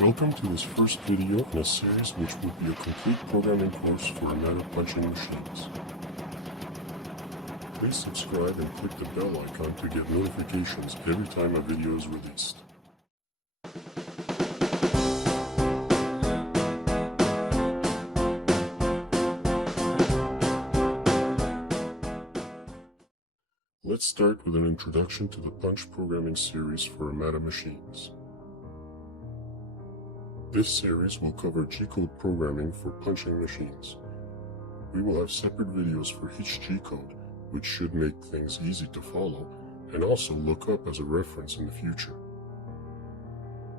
Welcome to this first video in a series which will be a complete programming course for matter punching machines. Please subscribe and click the bell icon to get notifications every time a video is released. Let's start with an introduction to the punch programming series for Amada machines. This series will cover G-code programming for punching machines. We will have separate videos for each G-code, which should make things easy to follow and also look up as a reference in the future.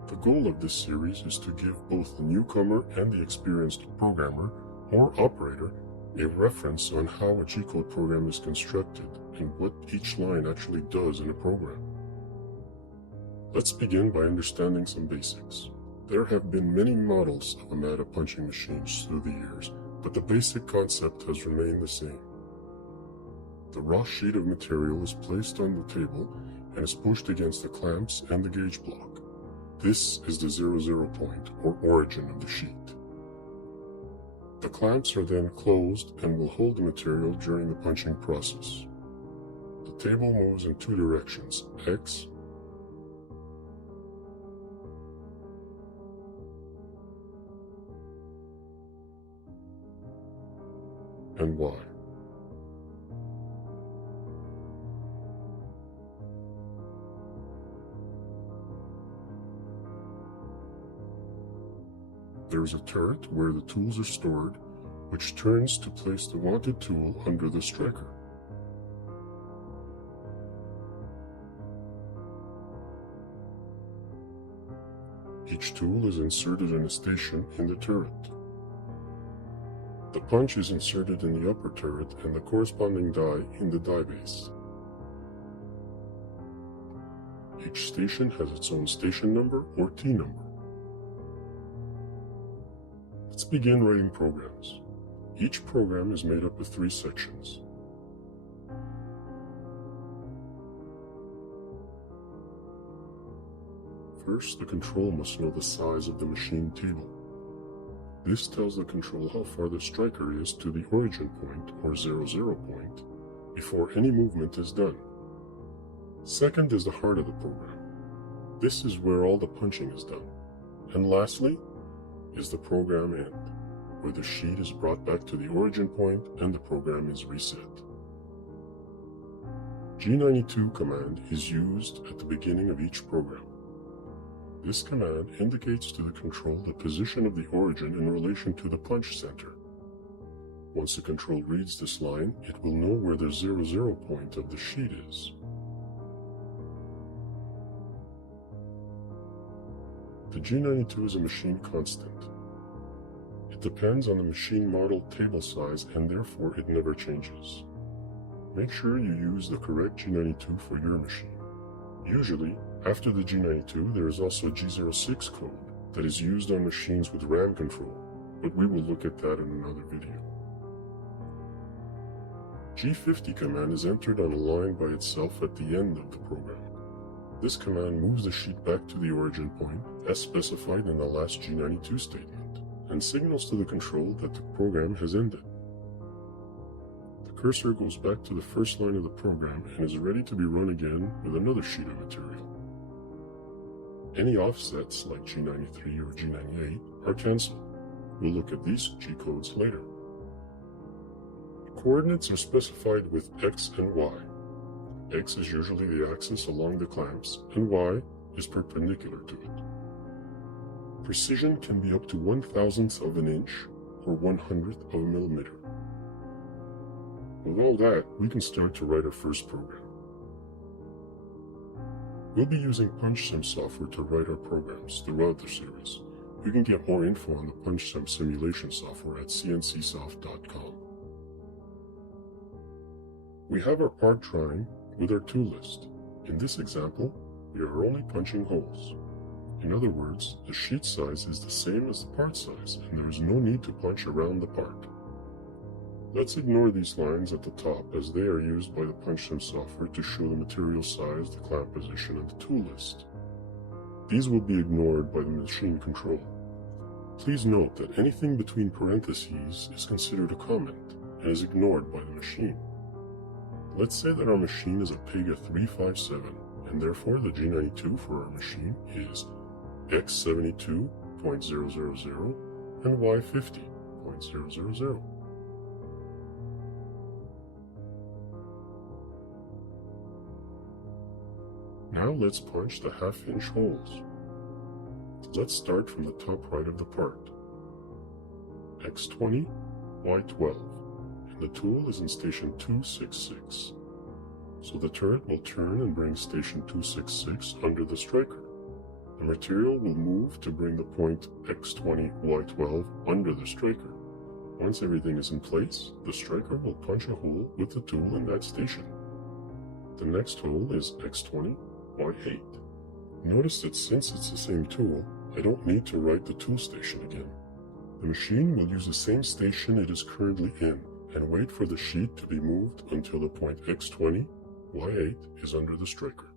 The goal of this series is to give both the newcomer and the experienced programmer or operator a reference on how a G-code program is constructed and what each line actually does in a program. Let's begin by understanding some basics. There have been many models of Amada punching machines through the years, but the basic concept has remained the same. The raw sheet of material is placed on the table and is pushed against the clamps and the gauge block. This is the 00 point or origin of the sheet. The clamps are then closed and will hold the material during the punching process. The table moves in two directions, X and Y. There is a turret where the tools are stored, which turns to place the wanted tool under the striker. Each tool is inserted in a station in the turret. The punch is inserted in the upper turret and the corresponding die in the die base. Each station has its own station number or T number. Let's begin writing programs. Each program is made up of 3 sections. First, the control must know the size of the machine table. This tells the control how far the striker is to the origin point or 00 point before any movement is done. Second is the heart of the program. This is where all the punching is done. And lastly is the program end, where the sheet is brought back to the origin point and the program is reset. G92 command is used at the beginning of each program. This command indicates to the control the position of the origin in relation to the punch center. Once the control reads this line, it will know where the 00 point of the sheet is. The G92 is a machine constant. It depends on the machine model table size and therefore it never changes. Make sure you use the correct G92 for your machine. Usually, after the G92, there is also a G06 code that is used on machines with RAM control, but we will look at that in another video. G50 command is entered on a line by itself at the end of the program. This command moves the sheet back to the origin point as specified in the last G92 statement and signals to the control that the program has ended. The cursor goes back to the first line of the program and is ready to be run again with another sheet of material. Any offsets like G93 or G98 are cancelled. We'll look at these G-codes later. Coordinates are specified with X and Y. X is usually the axis along the clamps and Y is perpendicular to it. Precision can be up to 1/1000th of an inch or 1/100th of a millimeter. With all that, we can start to write our first program. We'll be using PunchSim software to write our programs throughout the series. You can get more info on the PunchSim simulation software at cncsoft.com. We have our part drawing with our tool list. In this example, we are only punching holes. In other words, the sheet size is the same as the part size, and there is no need to punch around the part. Let's ignore these lines at the top as they are used by the PunchSim software to show the material size, the clamp position, and the tool list. These will be ignored by the machine control. Please note that anything between parentheses is considered a comment and is ignored by the machine. Let's say that our machine is a PEGA 357, and therefore the G92 for our machine is X72.000 and Y50.000. Now let's punch the half-inch holes. Let's start from the top right of the part. X20, Y12, and the tool is in station 266. So the turret will turn and bring station 266 under the striker. The material will move to bring the point X20, Y12 under the striker. Once everything is in place, the striker will punch a hole with the tool in that station. The next hole is X20, Y8. Notice that since it's the same tool, I don't need to write the tool station again. The machine will use the same station it is currently in and wait for the sheet to be moved until the point X20, Y8 is under the striker.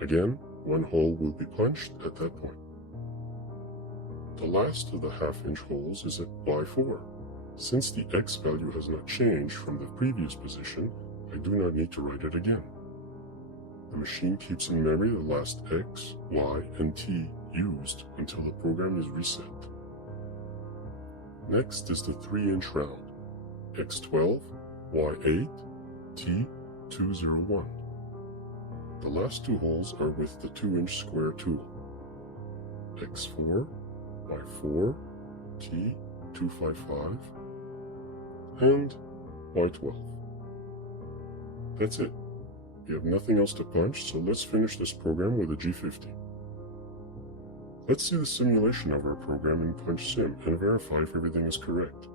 Again, one hole will be punched at that point. The last of the half-inch holes is at Y4. Since the X value has not changed from the previous position, I do not need to write it again. The machine keeps in memory the last X, Y, and T used until the program is reset. Next is the 3-inch round, X12, Y8, T201. The last two holes are with the 2-inch square tool, X4, Y4, T255, and Y12. That's it. We have nothing else to punch, so let's finish this program with a G50. Let's see the simulation of our program in PunchSim and verify if everything is correct.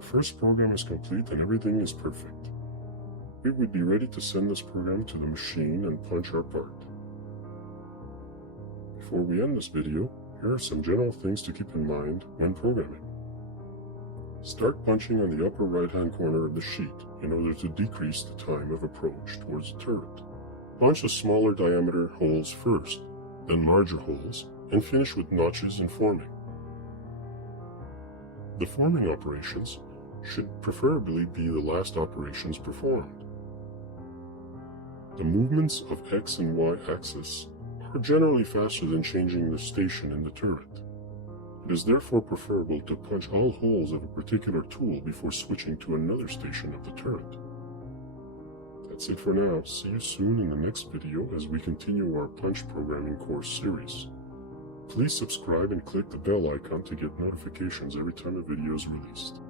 Our first program is complete and everything is perfect. We would be ready to send this program to the machine and punch our part. Before we end this video, here are some general things to keep in mind when programming. Start punching on the upper right-hand corner of the sheet in order to decrease the time of approach towards the turret. Punch the smaller diameter holes first, then larger holes, and finish with notches and forming. The forming operations should preferably be the last operations performed. The movements of X and Y axis are generally faster than changing the station in the turret. It is therefore preferable to punch all holes of a particular tool before switching to another station of the turret. That's it for now. See you soon in the next video as we continue our punch programming course series. Please subscribe and click the bell icon to get notifications every time a video is released.